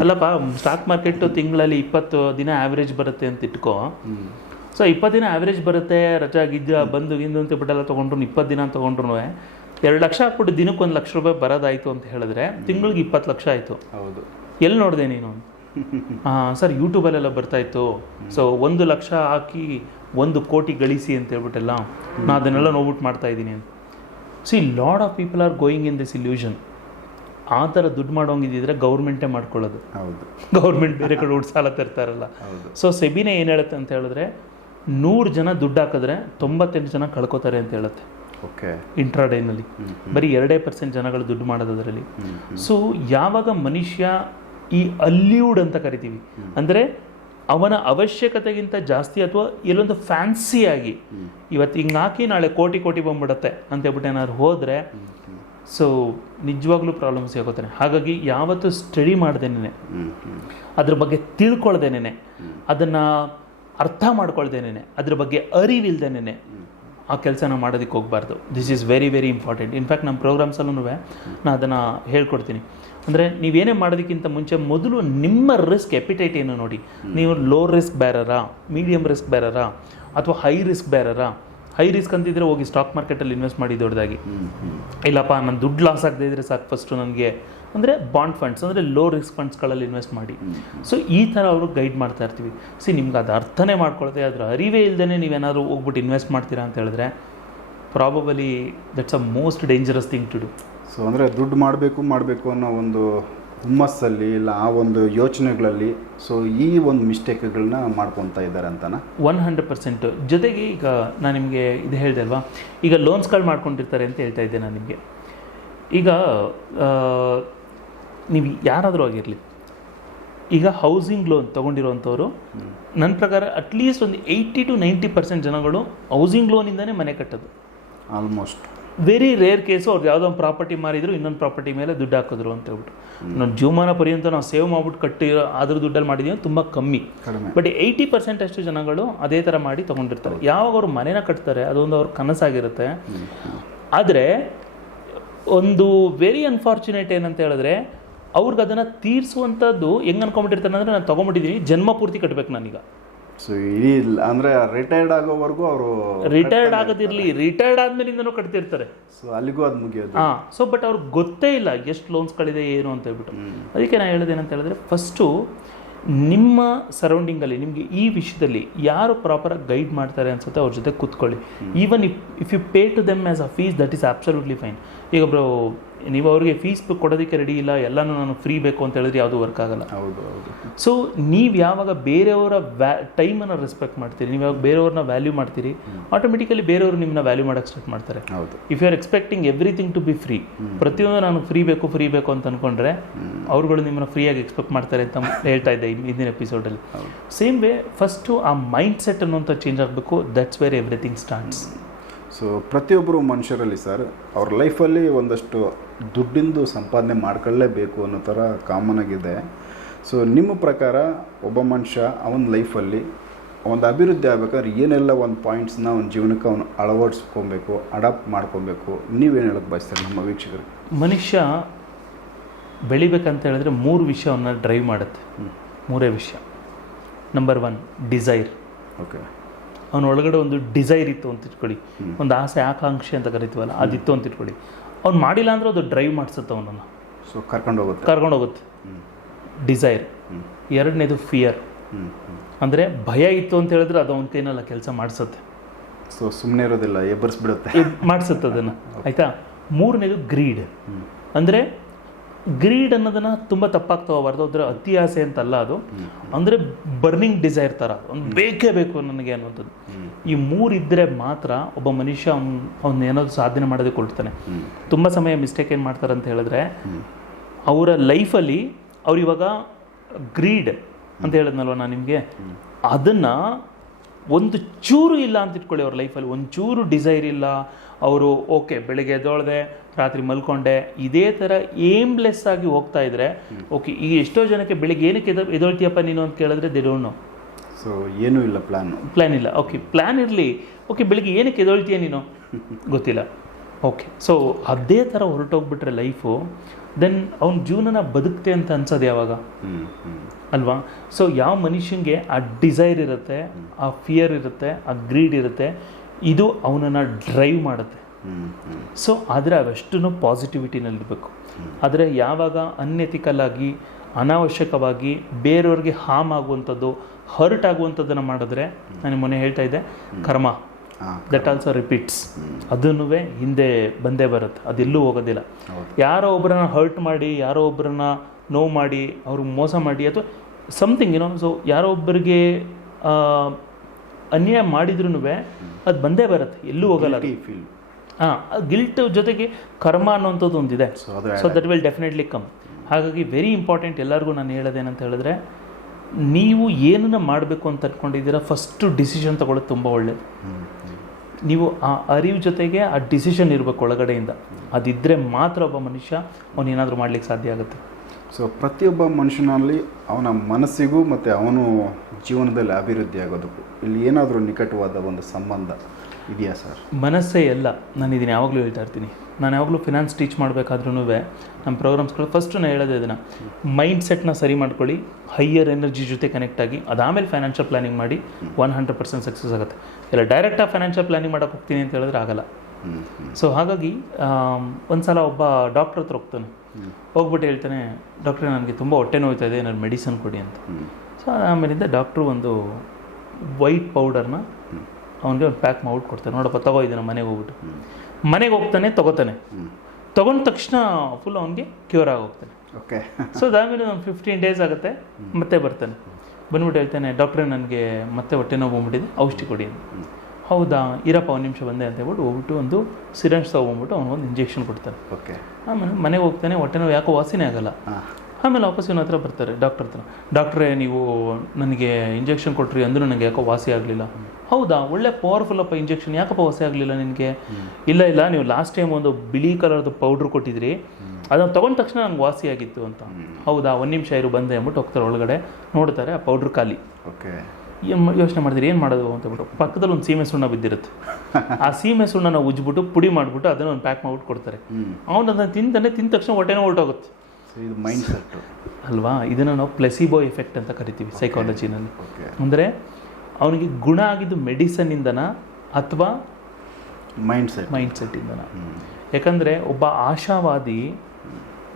Speaker 2: ಅಲ್ಲಪ್ಪ ಸ್ಟಾಕ್ ಮಾರ್ಕೆಟ್ ತಿಂಗಳಲ್ಲಿ ಇಪ್ಪತ್ತು ದಿನ ಆ್ಯಾವ್ರೇಜ್ ಬರುತ್ತೆ ಅಂತ ಇಟ್ಕೋ. ಸೊ ಇಪ್ಪತ್ತು ದಿನ ಆವ್ರೇಜ್ ಬರುತ್ತೆ ರಜಾ ಗಿಜ್ಜ ಬಂದು ಗಿಂದು ಅಂತ ಬಿಟ್ಟೆಲ್ಲ ತೊಗೊಂಡ್ರು ಇಪ್ಪತ್ತು ದಿನ ತೊಗೊಂಡ್ರು ಎರಡು ಲಕ್ಷ ಹಾಕ್ಬಿಟ್ಟು ದಿನಕ್ಕೆ ಒಂದು ಲಕ್ಷ ರೂಪಾಯಿ ಬರೋದಾಯಿತು ಅಂತ ಹೇಳಿದ್ರೆ ತಿಂಗಳಿಗೆ ಇಪ್ಪತ್ತು ಲಕ್ಷ ಆಯಿತು.
Speaker 1: ಹೌದು.
Speaker 2: ಎಲ್ಲಿ ನೋಡಿದೆ ನೀನು? ಹಾಂ ಸರ್ ಯೂಟ್ಯೂಬಲ್ಲೆಲ್ಲ ಬರ್ತಾಯಿತ್ತು ಸೊ ಒಂದು ಲಕ್ಷ ಹಾಕಿ ಒಂದು ಕೋಟಿ ಗಳಿಸಿ ಅಂತ ಹೇಳ್ಬಿಟ್ಟೆಲ್ಲ ನಾನು ಅದನ್ನೆಲ್ಲ ನೋಡ್ಬಿಟ್ಟು ಮಾಡ್ತಾ ಇದ್ದೀನಿ ಅಂತ. See lot of people are going in this illusion ಆ ಥರ ದುಡ್ಡು ಮಾಡೋಂಗಿದ್ದಿದ್ರೆ ಗೌರ್ಮೆಂಟೇ ಮಾಡ್ಕೊಳ್ಳೋದು.
Speaker 1: ಹೌದು.
Speaker 2: ಗೌರ್ಮೆಂಟ್ ಬೇರೆ ಕಡೆ ದುಡ್ಡು ಸಾಲ ತರ್ತಾರಲ್ಲ. ಸೊ ಸೆಬಿನೇ ಏನು ಹೇಳುತ್ತೆ ಅಂತ ಹೇಳಿದ್ರೆ ನೂರು ಜನ ದುಡ್ಡು ಹಾಕಿದ್ರೆ ತೊಂಬತ್ತೆಂಟು ಜನ ಕಳ್ಕೊತಾರೆ ಅಂತ ಹೇಳುತ್ತೆ.
Speaker 1: ಓಕೆ.
Speaker 2: ಇಂಟ್ರಾಡೇನಲ್ಲಿ. ಬರೀ ಎರಡೇ ಪರ್ಸೆಂಟ್ ಜನಗಳು ದುಡ್ಡು ಮಾಡೋದು ಅದರಲ್ಲಿ ಸೊ ಯಾವಾಗ ಮನುಷ್ಯ ಈ ಅಲ್ಯೂಡ್ ಅಂತ ಕರಿತೀವಿ ಅಂದರೆ ಅವನ ಅವಶ್ಯಕತೆಗಿಂತ ಜಾಸ್ತಿ ಅಥವಾ ಎಲ್ಲೊಂದು ಫ್ಯಾನ್ಸಿಯಾಗಿ ಇವತ್ತು ಹಿಂಗೆ ಹಾಕಿ ನಾಳೆ ಕೋಟಿ ಕೋಟಿ ಬಂದ್ಬಿಡತ್ತೆ ಅಂತ ಹೇಳ್ಬಿಟ್ಟು ಏನಾದ್ರು ಹೋದರೆ ಸೊ ನಿಜವಾಗ್ಲೂ ಪ್ರಾಬ್ಲಮ್ಸ್ ಆಗೋತಾನೆ ಹಾಗಾಗಿ ಯಾವತ್ತೂ ಸ್ಟಡಿ ಮಾಡ್ದೇನೆ ಅದ್ರ ಬಗ್ಗೆ ತಿಳ್ಕೊಳ್ದೇನೆ ಅದನ್ನು ಅರ್ಥ ಮಾಡ್ಕೊಳ್ದೇನೆ ಅದ್ರ ಬಗ್ಗೆ ಅರಿವಿಲ್ದೇನೆ ಆ ಕೆಲಸನ ಮಾಡೋದಕ್ಕೆ ಹೋಗ್ಬಾರ್ದು. This is very very important in fact ನಮ್ಮ ಪ್ರೋಗ್ರಾಮ್ಸಲ್ಲೂ ನಾನು ಅದನ್ನು ಹೇಳ್ಕೊಡ್ತೀನಿ. ಅಂದರೆ ನೀವೇನೇ ಮಾಡೋದಕ್ಕಿಂತ ಮುಂಚೆ ಮೊದಲು ನಿಮ್ಮ ರಿಸ್ಕ್ ಎಪಿಟೈಟ್ ಏನು ನೋಡಿ. ನೀವು ಲೋ ರಿಸ್ಕ್ ಬ್ಯಾರರಾ ಮೀಡಿಯಮ್ ರಿಸ್ಕ್ ಬ್ಯಾರರಾ ಅಥವಾ ಹೈ ರಿಸ್ಕ್ ಬ್ಯಾರರಾ ಹೈ ರಿಸ್ಕ್ ಅಂತಿದ್ರೆ ಹೋಗಿ ಸ್ಟಾಕ್ ಮಾರ್ಕೆಟಲ್ಲಿ ಇನ್ವೆಸ್ಟ್ ಮಾಡಿ ದೊಡ್ಡದಾಗಿ. ಇಲ್ಲಪ್ಪ ನಾನು ದುಡ್ಡು ಲಾಸ್ ಆಗದೆ ಇದ್ರೆ ಸಾಕು ಫಸ್ಟು ನನಗೆ. ಅಂದರೆ ಬಾಂಡ್ ಫಂಡ್ಸ್ ಅಂದರೆ ಲೋ ರಿಸ್ಕ್ ಫಂಡ್ಸ್ಗಳಲ್ಲಿ ಇನ್ವೆಸ್ಟ್ ಮಾಡಿ. ಸೊ ಈ ಥರ ಅವರು ಗೈಡ್ ಮಾಡ್ತಾ ಇರ್ತೀವಿ. ಸಿ ನಿಮ್ಗೆ ಅದು ಅರ್ಥನೇ ಮಾಡ್ಕೊಳ್ತೆ ಅದ್ರ ಅರಿವೇ ಇಲ್ಲದೇ ನೀವೇನಾದರೂ ಹೋಗ್ಬಿಟ್ಟು ಇನ್ವೆಸ್ಟ್ ಮಾಡ್ತೀರಾ ಅಂತ ಹೇಳಿದ್ರೆ probably that's a most dangerous thing to do
Speaker 1: so ಅಂದರೆ ದುಡ್ಡು ಮಾಡಬೇಕು ಮಾಡಬೇಕು ಅನ್ನೋ ಒಂದು ಹುಮ್ಮಸ್ಸಲ್ಲಿ ಇಲ್ಲ ಆ ಒಂದು ಯೋಚನೆಗಳಲ್ಲಿ ಸೊ ಈ ಒಂದು ಮಿಸ್ಟೇಕ್ಗಳನ್ನ ಮಾಡ್ಕೊತಾ ಇದ್ದಾರೆ ಅಂತನಾ?
Speaker 2: ಒನ್ ಹಂಡ್ರೆಡ್ ಪರ್ಸೆಂಟ್ ಜೊತೆಗೆ ಈಗ ನಾನು ನಿಮಗೆ ಇದು ಹೇಳಿದೆ ಅಲ್ವಾ? ಈಗ ಲೋನ್ಸ್ಗಳು ಮಾಡ್ಕೊಂಡಿರ್ತಾರೆ ಅಂತ ಹೇಳ್ತಾ ಇದ್ದೆ ನಾನು ನಿಮಗೆ. ಈಗ ನೀವು ಯಾರಾದರೂ ಆಗಿರಲಿ ಈಗ ಹೌಸಿಂಗ್ ಲೋನ್ ತೊಗೊಂಡಿರೋವಂಥವ್ರು ನನ್ನ ಪ್ರಕಾರ ಅಟ್ಲೀಸ್ಟ್ ಒಂದು ಏಯ್ಟಿ ಟು ನೈಂಟಿ ಪರ್ಸೆಂಟ್ ಜನಗಳು ಹೌಸಿಂಗ್ ಲೋನಿಂದನೇ ಮನೆ ಕಟ್ಟೋದು.
Speaker 1: ಆಲ್ಮೋಸ್ಟ್
Speaker 2: ವೆರಿ ರೇರ್ ಕೇಸು ಅವ್ರು ಯಾವುದೋ ಒಂದು ಪ್ರಾಪರ್ಟಿ ಮಾರಿದ್ರು ಇನ್ನೊಂದು ಪ್ರಾಪರ್ಟಿ ಮೇಲೆ ದುಡ್ಡು ಹಾಕಿದ್ರು ಅಂತ ಹೇಳ್ಬಿಟ್ಟು. ನಾವು ಜೀವಮಾನ ಪರ್ಯಂತ ನಾವು ಸೇವ್ ಮಾಡ್ಬಿಟ್ಟು ಕಟ್ಟಿರೋ ಅದ್ರ ದುಡ್ಡಲ್ಲಿ ಮಾಡಿದೀವಿ ತುಂಬ ಕಮ್ಮಿ. ಬಟ್ ಏಯ್ಟಿ ಪರ್ಸೆಂಟ್ ಅಷ್ಟು ಜನಗಳು ಅದೇ ಥರ ಮಾಡಿ ತೊಗೊಂಡಿರ್ತಾರೆ. ಯಾವಾಗ ಅವರು ಮನೇನ ಕಟ್ತಾರೆ ಅದೊಂದು ಅವ್ರ ಕನಸಾಗಿರುತ್ತೆ. ಆದರೆ ಒಂದು ವೆರಿ ಅನ್ಫಾರ್ಚುನೇಟ್ ಏನಂತ ಹೇಳಿದ್ರೆ ಅವ್ರಿಗೆ ಅದನ್ನು ತೀರಿಸುವಂಥದ್ದು ಹೆಂಗೆ ಅನ್ಕೊಂಬಿಟ್ಟಿರ್ತಾರೆ ಅಂದರೆ ನಾನು ತೊಗೊಂಬಿಟ್ಟಿದ್ದೀನಿ ಜನ್ಮ ಪೂರ್ತಿ ಕಟ್ಟಬೇಕು ನಾನೀಗ.
Speaker 1: ಸೊ ಇಡೀ ಅಂದರೆ ರಿಟೈರ್ಡ್ ಆಗೋವರೆಗೂ ಅವರು
Speaker 2: ರಿಟೈರ್ಡ್ ಆಗೋದಿರಲಿ ರಿಟೈರ್ಡ್ ಆದ್ಮೇಲಿಂದನೂ ಕಟ್ತಿರ್ತಾರೆ.
Speaker 1: ಸೊ ಅಲ್ಲಿಗೂ ಅದು ಮುಗಿಯೋದು.
Speaker 2: ಹಾಂ ಸೊ ಬಟ್ ಅವ್ರಿಗೆ ಗೊತ್ತೇ ಇಲ್ಲ ಎಷ್ಟು ಲೋನ್ಸ್ಗಳಿದೆ ಏನು ಅಂತ ಹೇಳ್ಬಿಟ್ಟು. ಅದಕ್ಕೆ ನಾನು ಹೇಳೋದೇನಂತ ಹೇಳಿದ್ರೆ ಫಸ್ಟು ನಿಮ್ಮ ಸರೌಂಡಿಂಗಲ್ಲಿ ನಿಮಗೆ ಈ ವಿಷಯದಲ್ಲಿ ಯಾರು ಪ್ರಾಪರಾಗಿ ಗೈಡ್ ಮಾಡ್ತಾರೆ ಅನ್ಸುತ್ತೆ ಅವ್ರ ಜೊತೆ ಕೂತ್ಕೊಳ್ಳಿ. Even if if you pay to them as a fees that is absolutely fine ಈಗ ಒಬ್ಬರು ನೀವು ಅವ್ರಿಗೆ ಫೀಸ್ ಕೊಡೋದಕ್ಕೆ ರೆಡಿ ಇಲ್ಲ ಎಲ್ಲನೂ ನಾನು ಫ್ರೀ ಬೇಕು ಅಂತ ಹೇಳಿದ್ರೆ ಯಾವುದು ವರ್ಕ್ ಆಗಲ್ಲ.
Speaker 1: ಹೌದು ಹೌದು.
Speaker 2: ಸೊ ನೀವು ಯಾವಾಗ ಬೇರೆಯವರ ವ್ಯಾ ಟೈಮನ್ನು ರೆಸ್ಪೆಕ್ಟ್ ಮಾಡ್ತೀರಿ ನೀವು ಯಾವಾಗ ಬೇರೆಯವ್ರನ್ನ ವ್ಯಾಲ್ಯೂ ಮಾಡ್ತೀರಿ ಆಟೋಮೆಟಿಕಲಿ ಬೇರೆಯವರು ನಿಮ್ಮನ್ನ ವ್ಯಾಲ್ಯೂ ಮಾಡೋಕ್ಕೆ ಸ್ಟಾರ್ಟ್ ಮಾಡ್ತಾರೆ.
Speaker 1: ಹೌದು.
Speaker 2: If you are expecting everything to be free ಪ್ರತಿಯೊಂದು ನಾನು ಫ್ರೀ ಬೇಕು ಫ್ರೀ ಬೇಕು ಅಂತ ಅಂದ್ಕೊಂಡ್ರೆ ಅವ್ರುಗಳು ನಿಮ್ಮನ್ನ ಫ್ರೀಯಾಗಿ ಎಕ್ಸ್ಪೆಕ್ಟ್ ಮಾಡ್ತಾರೆ ಅಂತ ಹೇಳ್ತಾ ಇದ್ದೆ ಈ ಹಿಂದಿನ ಎಪಿಸೋಡಲ್ಲಿ ಸೇಮ್ ವೇ ಫಸ್ಟು ಆ ಮೈಂಡ್ ಸೆಟ್ ಅನ್ನೋಂಥ ಚೇಂಜ್ ಆಗಬೇಕು that's where everything starts
Speaker 1: so ಪ್ರತಿಯೊಬ್ಬರು ಮನುಷ್ಯರಲ್ಲಿ ಸರ್ ಅವ್ರ ಲೈಫಲ್ಲಿ ಒಂದಷ್ಟು ದುಡ್ಡಿಂದು ಸಂಪಾದನೆ ಮಾಡ್ಕೊಳ್ಳೇಬೇಕು ಅನ್ನೋ ಥರ ಕಾಮನ್ ಆಗಿದೆ. ಸೊ ನಿಮ್ಮ ಪ್ರಕಾರ ಒಬ್ಬ ಮನುಷ್ಯ ಅವನ ಲೈಫಲ್ಲಿ ಒಂದು ಅಭಿವೃದ್ಧಿ ಆಗ್ಬೇಕಾದ್ರೆ ಏನೆಲ್ಲ ಒಂದು ಪಾಯಿಂಟ್ಸ್ನ ಅವ್ನ ಜೀವನಕ್ಕೆ ಅವನು ಅಳವಡಿಸ್ಕೊಬೇಕು ಅಡಾಪ್ಟ್ ಮಾಡ್ಕೊಬೇಕು? ನೀವೇನು ಹೇಳಕ್ಕೆ ಬಯಸ್ತಾರೆ ನಮ್ಮ ವೀಕ್ಷಕರು
Speaker 2: ಮನುಷ್ಯ ಬೆಳಿಬೇಕಂತ ಹೇಳಿದ್ರೆ ಮೂರು ವಿಷಯವನ್ನು ಡ್ರೈವ್ ಮಾಡುತ್ತೆ. ಮೂರೇ ವಿಷಯ. ನಂಬರ್ ಒನ್ ಡಿಸೈರ್
Speaker 1: ಓಕೆ
Speaker 2: ಒಳಗಡೆ ಒಂದು ಡಿಸೈರ್ ಇತ್ತು ಅಂತ ಇಟ್ಕೊಳ್ಳಿ. ಒಂದು ಆಸೆ ಆಕಾಂಕ್ಷೆ ಅಂತ ಕರಿತೀವಲ್ಲ ಅದಿತ್ತು ಅಂತ ಇಟ್ಕೊಳ್ಳಿ. ಅವ್ನು ಮಾಡಿಲ್ಲ ಅಂದ್ರೆ ಅದು ಡ್ರೈವ್ ಮಾಡಿಸುತ್ತೆ ಅವನನ್ನು.
Speaker 1: ಸೊ ಕರ್ಕೊಂಡು ಹೋಗುತ್ತೆ.
Speaker 2: ಕರ್ಕೊಂಡು ಹೋಗುತ್ತೆ. ಡಿಸೈರ್ ಎರಡನೇದು ಫಿಯರ್ ಅಂದರೆ ಭಯ ಇತ್ತು ಅಂತ ಹೇಳಿದ್ರೆ ಅದು ಅವನ ಕೈನಲ್ಲ ಕೆಲಸ ಮಾಡಿಸುತ್ತೆ.
Speaker 1: ಸೊ ಸುಮ್ಮನೆ ಇರೋದಿಲ್ಲ ಎಬ್ಬರಿಸ್ಬಿಡುತ್ತೆ.
Speaker 2: ಮಾಡಿಸುತ್ತೆ ಅದನ್ನು. ಆಯಿತಾ? ಮೂರನೇದು ಗ್ರೀಡ್ ಅಂದರೆ ಗ್ರೀಡ್ ಅನ್ನೋದನ್ನು ತುಂಬ ತಪ್ಪಾಗಿ ತಗೋಬಾರ್ದು ಅದರ ಅತಿ ಆಸೆ ಅಂತಲ್ಲ ಅದು. ಅಂದರೆ ಬರ್ನಿಂಗ್ ಡಿಸೈರ್ ಥರ ಒಂದು ಬೇಕೇ ಬೇಕು ನನಗೆ
Speaker 1: ಅನ್ನೋದು
Speaker 2: ಈ ಮೂರು ಇದ್ದರೆ ಮಾತ್ರ ಒಬ್ಬ ಮನುಷ್ಯ ಅವ್ನು ಅವ್ನು ಏನಾದ್ರು ಸಾಧನೆ ಮಾಡೋದಕ್ಕೆ ಕೊಡ್ತಾನೆ ತುಂಬಾ ಸಮಯ ಮಿಸ್ಟೇಕ್ ಏನು ಮಾಡ್ತಾರೆ ಅಂತ ಹೇಳಿದ್ರೆ ಅವರ ಲೈಫಲ್ಲಿ ಅವ್ರು ಇವಾಗ ಗ್ರೀಡ್ ಅಂತ ಹೇಳಿದ್ನಲ್ವ ನಾನು ನಿಮಗೆ? ಅದನ್ನು ಒಂದು ಚೂರು ಇಲ್ಲ ಅಂತ ಇಟ್ಕೊಳ್ಳಿ ಅವ್ರ ಲೈಫಲ್ಲಿ ಒಂದು ಚೂರು ಡಿಸೈರ್ ಇಲ್ಲ ಅವರು ಓಕೆ ಬೆಳಿಗ್ಗೆ ಎದ್ದೊಳ್ದೆ ರಾತ್ರಿ ಮಲ್ಕೊಂಡೆ ಇದೇ ಥರ ಏಮ್ಲೆಸ್ ಆಗಿ ಹೋಗ್ತಾ ಇದ್ರೆ ಓಕೆ ಈಗ ಎಷ್ಟೋ ಜನಕ್ಕೆ ಬೆಳಿಗ್ಗೆ ಏನಕ್ಕೆ ಎದ್ದು ಎದ್ದೊಳ್ತೀಯಪ್ಪ ನೀನು ಅಂತ ಕೇಳಿದ್ರೆ ದೇ ಡೋಂಟ್ ನೋ
Speaker 1: ಸೊ ಏನೂ ಇಲ್ಲ ಪ್ಲ್ಯಾನು
Speaker 2: ಪ್ಲ್ಯಾನ್ ಇಲ್ಲ. ಓಕೆ ಪ್ಲ್ಯಾನ್ ಇರಲಿ. ಓಕೆ ಬೆಳಿಗ್ಗೆ ಏನಕ್ಕೆ ಎದೊಳ್ತೀಯ ನೀನು? ಗೊತ್ತಿಲ್ಲ. ಓಕೆ ಸೊ ಅದೇ ಥರ ಹೊರಟೋಗ್ಬಿಟ್ರೆ ಲೈಫು ದೆನ್ ಅವ್ನ ಜೀವನನ ಬದುಕ್ತೆ ಅಂತ ಅನ್ಸೋದು ಯಾವಾಗ? ಅಲ್ವಾ? ಸೊ ಯಾವ ಮನುಷ್ಯನಿಗೆ ಆ ಡಿಸೈರ್ ಇರುತ್ತೆ ಆ ಫಿಯರ್ ಇರುತ್ತೆ ಆ ಗ್ರೀಡ್ ಇರುತ್ತೆ ಇದು ಅವನನ್ನು ಡ್ರೈವ್ ಮಾಡುತ್ತೆ. ಸೊ ಆದರೆ ಅವೆಷ್ಟು ಪಾಸಿಟಿವಿಟಿನಲ್ಲಿರಬೇಕು ಆದರೆ ಯಾವಾಗ ಅನ್ಯತಿಕಲ್ ಆಗಿ ಅನಾವಶ್ಯಕವಾಗಿ ಬೇರೆಯವ್ರಿಗೆ ಹಾಮ್ ಆಗುವಂಥದ್ದು ಹರ್ಟ್ ಆಗುವಂಥದ್ದನ್ನು ಮಾಡಿದ್ರೆ ನಾನು ಮೊನ್ನೆ ಹೇಳ್ತಾ ಇದ್ದೆ ಕರ್ಮ. ದಟ್ ಆಲ್ಸೋ ರಿಪೀಟ್ಸ್ ಅದನ್ನು ಹಿಂದೆ ಬಂದೇ ಬರುತ್ತೆ. ಅದೆಲ್ಲೂ ಹೋಗೋದಿಲ್ಲ. ಯಾರೋ ಒಬ್ಬರನ್ನ ಹರ್ಟ್ ಮಾಡಿ ಯಾರೋ ಒಬ್ಬರನ್ನ ನೋವು ಮಾಡಿ ಅವ್ರಿಗೆ ಮೋಸ ಮಾಡಿ ಅಥವಾ ಸಮಥಿಂಗ್ ಏನೋ ಸೊ ಯಾರೋ ಒಬ್ಬರಿಗೆ ಅನ್ಯಾಯ ಮಾಡಿದ್ರೂ ಅದು ಬಂದೇ ಬರುತ್ತೆ. ಎಲ್ಲೂ ಹೋಗಲ್ಲ ಹಾಂ ಗಿಲ್ಟ್ ಜೊತೆಗೆ ಕರ್ಮ ಅನ್ನೋಂಥದ್ದು ಒಂದಿದೆ.
Speaker 1: So
Speaker 2: that will definitely come ಹಾಗಾಗಿ ವೆರಿ ಇಂಪಾರ್ಟೆಂಟ್ ಎಲ್ಲರಿಗೂ ನಾನು ಹೇಳೋದೇನಂತ ಹೇಳಿದ್ರೆ ನೀವು ಏನನ್ನ ಮಾಡಬೇಕು ಅಂತ ಅಂದ್ಕೊಂಡಿದ್ದೀರಾ ಫಸ್ಟು ಡಿಸಿಷನ್ ತಗೊಳ್ಳೋದು ತುಂಬ ಒಳ್ಳೆಯದು
Speaker 1: ಹ್ಞೂ
Speaker 2: ನೀವು ಆ ಅರಿವು ಜೊತೆಗೆ ಆ ಡಿಸಿಷನ್ ಇರಬೇಕು ಒಳಗಡೆಯಿಂದ. ಅದಿದ್ದರೆ ಮಾತ್ರ ಒಬ್ಬ ಮನುಷ್ಯ ಅವನೇನಾದರೂ ಏನಾದರೂ ಮಾಡ್ಲಿಕ್ಕೆ ಸಾಧ್ಯ ಆಗುತ್ತೆ.
Speaker 1: ಸೊ ಪ್ರತಿಯೊಬ್ಬ ಮನುಷ್ಯನಲ್ಲಿ ಅವನ ಮನಸ್ಸಿಗೂ ಮತ್ತು ಅವನು ಜೀವನದಲ್ಲಿ ಅಭಿವೃದ್ಧಿ ಆಗೋದಕ್ಕೂ ಇಲ್ಲಿ ಏನಾದರೂ ನಿಕಟವಾದ ಒಂದು ಸಂಬಂಧ ಇದೆಯಾ ಸರ್?
Speaker 2: ಮನಸ್ಸೇ ಎಲ್ಲ. ನಾನು ಇದನ್ನು ಯಾವಾಗಲೂ ಹೇಳ್ತಾ ಇರ್ತೀನಿ. ನಾನು ಯಾವಾಗಲೂ ಫಿನಾನ್ಸ್ ಟೀಚ್ ಮಾಡಬೇಕಾದ್ರೂ ನಮ್ಮ ಪ್ರೋಗ್ರಾಮ್ಸ್ಗಳು ಫಸ್ಟು ನಾನು ಹೇಳೋದೇ ಇದನ್ನು. ಮೈಂಡ್ ಸೆಟ್ನ ಸರಿ ಮಾಡ್ಕೊಳ್ಳಿ. ಹೈಯರ್ ಎನರ್ಜಿ ಜೊತೆ ಕನೆಕ್ಟ್ ಆಗಿ. ಅದಾಮೇಲೆ ಫೈನಾನ್ಷಿಯಲ್ ಪ್ಲಾನಿಂಗ್ ಮಾಡಿ. ಒನ್ ಹಂಡ್ರೆಡ್ ಪರ್ಸೆಂಟ್ ಸಕ್ಸಸ್ ಆಗುತ್ತೆ. ಇಲ್ಲ ಡೈರೆಕ್ಟಾಗಿ ಫೈನಾನ್ಷಿಯಲ್ ಪ್ಲಾನಿಂಗ್ ಮಾಡೋಕೆ ಹೋಗ್ತೀನಿ ಅಂತ ಹೇಳಿದ್ರೆ ಆಗಲ್ಲ. ಸೊ ಹಾಗಾಗಿ ಒಂದು ಸಲ ಒಬ್ಬ ಡಾಕ್ಟ್ರ್ ಹತ್ರ ಹೋಗ್ತಾನೆ. ಹೋಗ್ಬಿಟ್ಟು ಹೇಳ್ತಾನೆ ಡಾಕ್ಟ್ರೆ ನನಗೆ ತುಂಬ ಹೊಟ್ಟೆ ನೋಯ್ತಾ ಇದೆ ನಾನು ಮೆಡಿಸನ್ ಕೊಡಿ ಅಂತ. ಸೊ ಆಮೇಲಿಂದ ಡಾಕ್ಟ್ರು ಒಂದು ವೈಟ್ ಪೌಡರ್ನ ಅವನಿಗೆ ಒಂದು ಪ್ಯಾಕ್ ಮಾಡ್ಬಿಟ್ಟು ಕೊಡ್ತಾನೆ. ನೋಡಪ್ಪ ತಗೋ ಇದನ್ನು ಮನೆಗೆ ಹೋಗ್ಬಿಟ್ಟು. ಮನೆಗೆ ಹೋಗ್ತಾನೆ ತಗೋತಾನೆ.
Speaker 1: ತೊಗೊಂಡ
Speaker 2: ತಗೊಂಡ ತಕ್ಷಣ ಫುಲ್ ಅವನಿಗೆ ಕ್ಯೂರ್ ಆಗಿ ಹೋಗ್ತಾನೆ
Speaker 1: ಓಕೆ
Speaker 2: ಸೊ ಅದಾದಮೇಲೆ ಒಂದು ಫಿಫ್ಟೀನ್ ಡೇಸ್ ಆಗುತ್ತೆ ಮತ್ತೆ ಬರ್ತಾನೆ. ಬಂದ್ಬಿಟ್ಟು ಹೇಳ್ತಾನೆ ಡಾಕ್ಟ್ರೆ ನನಗೆ ಮತ್ತೆ ಹೊಟ್ಟೆ ನೋವು ಬಂದ್ಬಿಟ್ಟಿದೆ ಔಷಧಿ ಕೊಡಿ ಅಂತ. ಹೌದಾ ಇರಪ್ಪ ಒಂದು ನಿಮಿಷ ಬಂದೆ ಅಂತ ಹೇಳ್ಬಿಟ್ಟು ಹೋಗ್ಬಿಟ್ಟು ಒಂದು ಸಿರಂಜ್ ತೊಗೊಂಬಿಟ್ಟು ಒಂದು ಇಂಜೆಕ್ಷನ್ ಕೊಡ್ತಾನೆ
Speaker 1: ಓಕೆ.
Speaker 2: ಆಮೇಲೆ ಮನೆಗೆ ಹೋಗ್ತಾನೆ ಹೊಟ್ಟೆ ನೋವು ಯಾಕೋ ವಾಸಿನೇ ಆಗಲ್ಲ. ಆಮೇಲೆ ವಾಪಸ್ ಇವನ ಹತ್ರ ಬರ್ತಾರೆ ಡಾಕ್ಟರ್ ಹತ್ರ. ಡಾಕ್ಟ್ರೇ ನೀವು ನನಗೆ ಇಂಜೆಕ್ಷನ್ ಕೊಟ್ರಿ ಅಂದರೂ ನನಗೆ ಯಾಕೋ ವಾಸಿ ಆಗಲಿಲ್ಲ. ಹೌದಾ ಒಳ್ಳೆ ಪವರ್ಫುಲ್ ಅಪ್ಪ ಇಂಜೆಕ್ಷನ್ ಯಾಕಪ್ಪ ವಾಸಿ ಆಗಲಿಲ್ಲ ನಿನಗೆ? ಇಲ್ಲ ಇಲ್ಲ ನೀವು ಲಾಸ್ಟ್ ಟೈಮ್ ಒಂದು ಬಿಳಿ ಕಲರ್ದು ಪೌಡ್ರ್ ಕೊಟ್ಟಿದ್ರಿ. ಅದನ್ನು ತೊಗೊಂಡ ತಕ್ಷಣ ನಂಗೆ ವಾಸಿ ಆಗಿತ್ತು ಅಂತ. ಹೌದಾ ಒಂದು ನಿಮಿಷ ಇರು ಬಂದೆ ಅಂದ್ಬಿಟ್ಟು ಹೋಗ್ತಾರೆ ಒಳಗಡೆ. ನೋಡ್ತಾರೆ ಆ ಪೌಡ್ರ್ ಖಾಲಿ.
Speaker 1: ಓಕೆ.
Speaker 2: ಏನು ಯೋಚನೆ ಮಾಡಿದ್ರೆ ಏನು ಮಾಡೋದು ಅಂತ ಬಿಟ್ಟು ಪಕ್ಕದಲ್ಲಿ ಒಂದು ಸೀಮೆ ಸುಣ್ಣ ಬಿದ್ದಿರುತ್ತೆ. ಆ ಸೀಮೆ ಸುಣ್ಣನ ಉಜ್ಬಿಟ್ಟು ಪುಡಿ ಮಾಡಿಬಿಟ್ಟು ಅದನ್ನು ಒಂದು ಪ್ಯಾಕ್ ಮಾಡ್ಬಿಟ್ಟು ಕೊಡ್ತಾರೆ. ಅವನು ಅದನ್ನು ತಿಂತಾನೆ ತಿಂದ ತಕ್ಷಣ ಹೊಟ್ಟೆನೇ ಹೊರಟೋಗುತ್ತೆ
Speaker 1: ಇದು ಮೈಂಡ್ ಸೆಟ್
Speaker 2: ಅಲ್ವಾ? ಇದನ್ನು ನಾವು ಪ್ಲೆಸಿಬೋ ಎಫೆಕ್ಟ್ ಅಂತ ಕರಿತೀವಿ ಸೈಕಾಲಜಿನಲ್ಲಿ ಅಂದರೆ ಅವನಿಗೆ ಗುಣ ಆಗಿದ್ದು ಮೆಡಿಸನ್ನಿಂದನ ಅಥವಾ
Speaker 1: ಮೈಂಡ್ ಸೆಟ್
Speaker 2: ಮೈಂಡ್ ಸೆಟ್ಟಿಂದನ ಯಾಕಂದರೆ ಒಬ್ಬ ಆಶಾವಾದಿ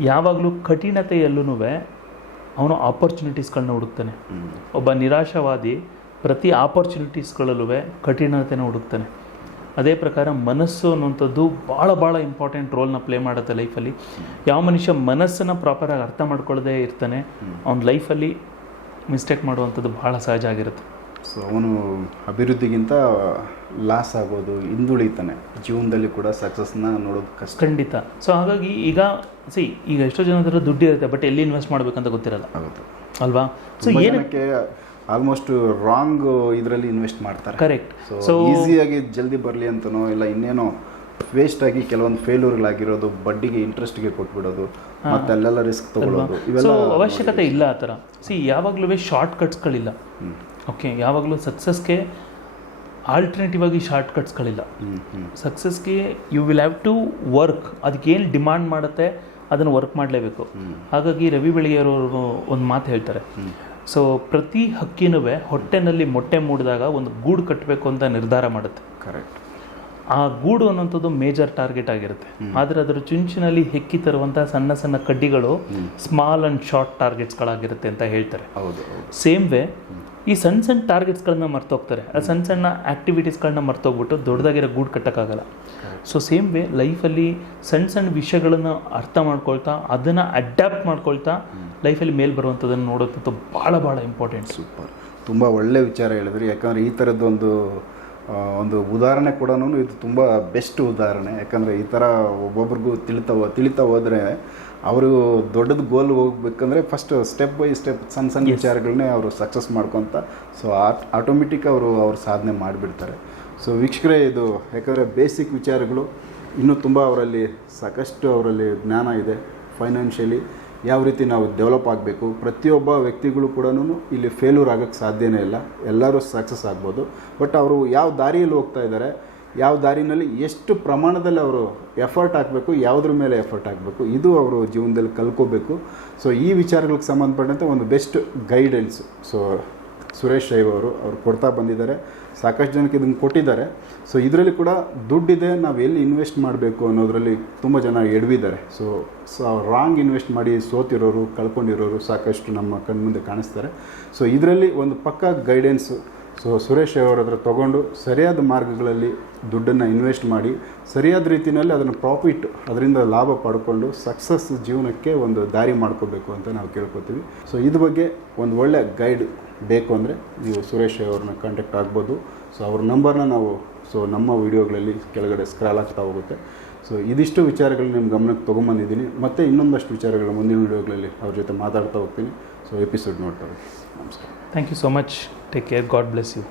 Speaker 2: ಯಾವಾಗಲೂ ಕಠಿಣತೆಯಲ್ಲೂ ಅವನು ಆಪರ್ಚುನಿಟೀಸ್ಗಳನ್ನ ಹುಡುಕ್ತಾನೆ. ಒಬ್ಬ ನಿರಾಶಾವಾದಿ ಪ್ರತಿ ಆಪರ್ಚುನಿಟೀಸ್ಗಳಲ್ಲೂ ಕಠಿಣತೆನ ಹುಡುಕ್ತಾನೆ. ಅದೇ ಪ್ರಕಾರ ಮನಸ್ಸು ಅನ್ನುವಂಥದ್ದು ಭಾಳ ಭಾಳ ಇಂಪಾರ್ಟೆಂಟ್ ರೋಲ್ನ ಪ್ಲೇ ಮಾಡುತ್ತೆ ಲೈಫಲ್ಲಿ ಯಾವ ಮನುಷ್ಯ ಮನಸ್ಸನ್ನು ಪ್ರಾಪರಾಗಿ ಅರ್ಥ ಮಾಡ್ಕೊಳ್ಳದೆ ಇರ್ತಾನೆ ಅವ್ನ ಲೈಫಲ್ಲಿ ಮಿಸ್ಟೇಕ್ ಮಾಡುವಂಥದ್ದು ಭಾಳ ಸಹಜ ಆಗಿರುತ್ತೆ.
Speaker 1: ಸೊ ಅವನು ಅಭಿವೃದ್ಧಿಗಿಂತ ಲಾಸ್ ಆಗೋದು ಹಿಂದುಳಿತಾನೆ. ಜೀವನದಲ್ಲಿ ಕೂಡ ಸಕ್ಸಸ್ನ ನೋಡೋದು ಕಷ್ಟ.
Speaker 2: ಖಂಡಿತ. ಸೊ ಹಾಗಾಗಿ ಈಗ ಸಿ ಈಗ ಎಷ್ಟೋ ಜನ ಹತ್ರ ದುಡ್ಡು ಇರುತ್ತೆ ಬಟ್ ಎಲ್ಲಿ ಇನ್ವೆಸ್ಟ್ ಮಾಡ್ಬೇಕಂತ ಗೊತ್ತಿರಲ್ಲ.
Speaker 1: ಆಗುತ್ತೆ
Speaker 2: ಅಲ್ವಾ? ಸೊ
Speaker 1: ಏನಕ್ಕೆ ಆಲ್ಮೋಸ್ಟ್ ರಾಂಗ್ ಇದರಲ್ಲಿ ಇನ್ವೆಸ್ಟ್ ಮಾಡ್ತಾರೆ.
Speaker 2: ಕರೆಕ್ಟ್
Speaker 1: ಸೊ ಈಸಿಯಾಗಿ ಜಲ್ದಿ ಬರಲಿ ಅಂತನೋ ಇಲ್ಲ ಇನ್ನೇನೋ ವೇಸ್ಟ್ ಆಗಿ ಕೆಲವೊಂದು ಫೇಲ್ಯೂರ್ಗಳಾಗಿರೋದು ಬಡ್ಡಿಗೆ ಇಂಟ್ರೆಸ್ಟ್ಗೆ ಕೊಟ್ಬಿಡೋದು ಮತ್ತೆ ಅಲ್ಲೆಲ್ಲ ರಿಸ್ಕ್ ತಗೊಳ್ಳೋದು ಇವೆಲ್ಲ
Speaker 2: ಅವಶ್ಯಕತೆ ಇಲ್ಲ ಆ ಥರ. ಸಿ ಯಾವಾಗಲೂ ಶಾರ್ಟ್ ಕಟ್ಸ್ಗಳಿಲ್ಲ. ಓಕೆ ಯಾವಾಗಲೂ ಸಕ್ಸಸ್ಗೆ ಆಲ್ಟರ್ನೇಟಿವ್ ಆಗಿ ಶಾರ್ಟ್ ಕಟ್ಸ್ಗಳಿಲ್ಲ ಸಕ್ಸಸ್ಗೆ you will have to work ಅದಕ್ಕೆ ಏನು ಡಿಮಾಂಡ್ ಮಾಡುತ್ತೆ ಅದನ್ನು ವರ್ಕ್ ಮಾಡಲೇಬೇಕು. ಹಾಗಾಗಿ ರವಿ ಬೆಳೆಯವರು ಒಂದು ಮಾತು ಹೇಳ್ತಾರೆ. ಸೊ ಪ್ರತಿ ಹಕ್ಕಿನೂ ಹೊಟ್ಟೆನಲ್ಲಿ ಮೊಟ್ಟೆ ಮೂಡಿದಾಗ ಒಂದು ಗೂಡು ಕಟ್ಟಬೇಕು ಅಂತ ನಿರ್ಧಾರ ಮಾಡುತ್ತೆ.
Speaker 1: ಕರೆಕ್ಟ್
Speaker 2: ಆ ಗೂಡು ಅನ್ನೋಂಥದ್ದು ಮೇಜರ್ ಟಾರ್ಗೆಟ್ ಆಗಿರುತ್ತೆ. ಆದರೆ ಅದರ ಚುಂಚಿನಲ್ಲಿ ಹೆಕ್ಕಿ ತರುವಂಥ ಸಣ್ಣ ಸಣ್ಣ ಕಡ್ಡಿಗಳು ಸ್ಮಾಲ್ ಆ್ಯಂಡ್ ಶಾರ್ಟ್ ಟಾರ್ಗೆಟ್ಸ್ಗಳಾಗಿರುತ್ತೆ ಅಂತ ಹೇಳ್ತಾರೆ.
Speaker 1: ಹೌದು
Speaker 2: ಸೇಮ್ ವೇ ಈ ಸಣ್ಣ ಸಣ್ಣ ಟಾರ್ಗೆಟ್ಸ್ಗಳನ್ನ ಮರ್ತೋಗ್ತಾರೆ. ಆ ಸಣ್ಣ ಸಣ್ಣ ಆ್ಯಕ್ಟಿವಿಟೀಸ್ಗಳನ್ನ ಮರ್ತೋಗ್ಬಿಟ್ಟು ದೊಡ್ಡದಾಗಿರೋ ಗೂಡು ಕಟ್ಟೋಕ್ಕಾಗಲ್ಲ. ಸೊ ಸೇಮ್ ವೇ ಲೈಫಲ್ಲಿ ಸಣ್ಣ ಸಣ್ಣ ವಿಷಯಗಳನ್ನು ಅರ್ಥ ಮಾಡ್ಕೊಳ್ತಾ ಅದನ್ನು ಅಡ್ಯಾಪ್ಟ್ ಮಾಡ್ಕೊಳ್ತಾ ಲೈಫಲ್ಲಿ ಮೇಲೆ ಬರುವಂಥದ್ದನ್ನು ನೋಡೋದಂತೂ ಭಾಳ ಭಾಳ ಇಂಪಾರ್ಟೆಂಟ್
Speaker 1: ಸೂಪರ್. ತುಂಬ ಒಳ್ಳೆಯ ವಿಚಾರ ಹೇಳಿದ್ರಿ. ಯಾಕಂದರೆ ಈ ಥರದ್ದೊಂದು ಒಂದು ಉದಾಹರಣೆ ಕೂಡ ಇದು ತುಂಬ ಬೆಸ್ಟ್ ಉದಾಹರಣೆ. ಯಾಕಂದರೆ ಈ ಥರ ಒಬ್ಬೊಬ್ರಿಗೂ ತಿಳಿತಾ ತಿಳಿತಾ ಹೋದರೆ ಅವರು ದೊಡ್ಡದು ಗೋಲ್ ಹೋಗ್ಬೇಕಂದ್ರೆ ಫಸ್ಟ್ ಸ್ಟೆಪ್ ಬೈ ಸ್ಟೆಪ್ ಸಣ್ಣ ಸಣ್ಣ ವಿಚಾರಗಳನ್ನೇ ಅವರು ಸಕ್ಸಸ್ ಮಾಡ್ಕೊತ ಸೊ ಆಟೋಮೆಟಿಕ್ ಅವರು ಅವ್ರ ಸಾಧನೆ ಮಾಡಿಬಿಡ್ತಾರೆ. ಸೊ ವೀಕ್ಷಕರೇ ಇದು ಯಾಕಂದರೆ ಬೇಸಿಕ್ ವಿಚಾರಗಳು ಇನ್ನೂ ತುಂಬ ಅವರಲ್ಲಿ ಸಾಕಷ್ಟು ಅವರಲ್ಲಿ ಜ್ಞಾನ ಇದೆ. ಫೈನಾನ್ಷಿಯಲಿ ಯಾವ ರೀತಿ ನಾವು ಡೆವಲಪ್ ಆಗಬೇಕು, ಪ್ರತಿಯೊಬ್ಬ ವ್ಯಕ್ತಿಗಳು ಕೂಡ ಇಲ್ಲಿ ಫೇಲ್ಯೂರ್ ಆಗೋಕ್ಕೆ ಸಾಧ್ಯನೇ ಇಲ್ಲ. ಎಲ್ಲರೂ ಸಕ್ಸಸ್ ಆಗ್ಬೋದು. ಬಟ್ ಅವರು ಯಾವ ದಾರಿಯಲ್ಲಿ ಹೋಗ್ತಾ ಇದ್ದಾರೆ, ಯಾವ ದಾರಿನಲ್ಲಿ ಎಷ್ಟು ಪ್ರಮಾಣದಲ್ಲಿ ಅವರು ಎಫರ್ಟ್ ಹಾಕಬೇಕು, ಯಾವುದ್ರ ಮೇಲೆ ಎಫರ್ಟ್ ಹಾಕಬೇಕು, ಇದು ಅವರು ಜೀವನದಲ್ಲಿ ಕಲ್ಕೋಬೇಕು ಸೊ ಈ ವಿಚಾರಗಳಿಗೆ ಸಂಬಂಧಪಟ್ಟಂತೆ ಒಂದು best guidance so Suresh Shaiv ಅವರು, ಅವ್ರು ಕೊಡ್ತಾ ಬಂದಿದ್ದಾರೆ. ಸಾಕಷ್ಟು ಜನಕ್ಕೆ ಇದನ್ನು ಕೊಟ್ಟಿದ್ದಾರೆ. ಸೊ ಇದರಲ್ಲಿ ಕೂಡ ದುಡ್ಡಿದೆ, ನಾವು ಎಲ್ಲಿ ಇನ್ವೆಸ್ಟ್ ಮಾಡಬೇಕು ಅನ್ನೋದರಲ್ಲಿ ತುಂಬ ಜನ ಎಡವಿದ್ದಾರೆ. ಸೊ ಸೊ ರಾಂಗ್ ಇನ್ವೆಸ್ಟ್ ಮಾಡಿ ಸೋತಿರೋರು, ಕಳ್ಕೊಂಡಿರೋರು ಸಾಕಷ್ಟು ನಮ್ಮ ಕಣ್ಮುಂದೆ ಕಾಣಿಸ್ತಾರೆ. ಸೊ ಇದರಲ್ಲಿ ಒಂದು ಪಕ್ಕ ಗೈಡೆನ್ಸು ಸೊ, ಸುರೇಶ್ ಅವರ ಹತ್ರ ತೊಗೊಂಡು ಸರಿಯಾದ ಮಾರ್ಗಗಳಲ್ಲಿ ದುಡ್ಡನ್ನು ಇನ್ವೆಸ್ಟ್ ಮಾಡಿ, ಸರಿಯಾದ ರೀತಿಯಲ್ಲಿ ಅದನ್ನು ಪ್ರಾಫಿಟ್ ಅದರಿಂದ ಲಾಭ ಪಡ್ಕೊಂಡು ಸಕ್ಸಸ್ ಜೀವನಕ್ಕೆ ಒಂದು ದಾರಿ ಮಾಡ್ಕೋಬೇಕು ಅಂತ ನಾವು ಕೇಳ್ಕೊತೀವಿ. ಸೊ ಇದು ಬಗ್ಗೆ ಒಂದು ಒಳ್ಳೆಯ ಗೈಡ್ ಬೇಕು ಅಂದರೆ ನೀವು ಸುರೇಶ್ ಅವ್ರನ್ನ ಕಾಂಟ್ಯಾಕ್ಟ್ ಆಗ್ಬೋದು. ಸೊ ಅವ್ರ ನಂಬರ್ನ ನಾವು ಸೊ ನಮ್ಮ ವೀಡಿಯೋಗಳಲ್ಲಿ ಕೆಳಗಡೆ ಸ್ಕ್ರಾಲ್ ಆಗ್ತಾ ಹೋಗುತ್ತೆ. ಸೊ ಇದಿಷ್ಟು ವಿಚಾರಗಳು ನಿಮ್ಮ ಗಮನಕ್ಕೆ ತೊಗೊಂಬಂದಿದ್ದೀನಿ. ಮತ್ತು ಇನ್ನೊಂದಷ್ಟು ವಿಚಾರಗಳು ಮುಂದಿನ ವೀಡಿಯೋಗಳಲ್ಲಿ ಅವ್ರ ಜೊತೆ ಮಾತಾಡ್ತಾ ಹೋಗ್ತೀನಿ. ಸೊ ಎಪಿಸೋಡ್ ನೋಡ್ತಾ ಹೋಗಿ. ನಮಸ್ಕಾರ.
Speaker 2: Thank you so much take care God bless you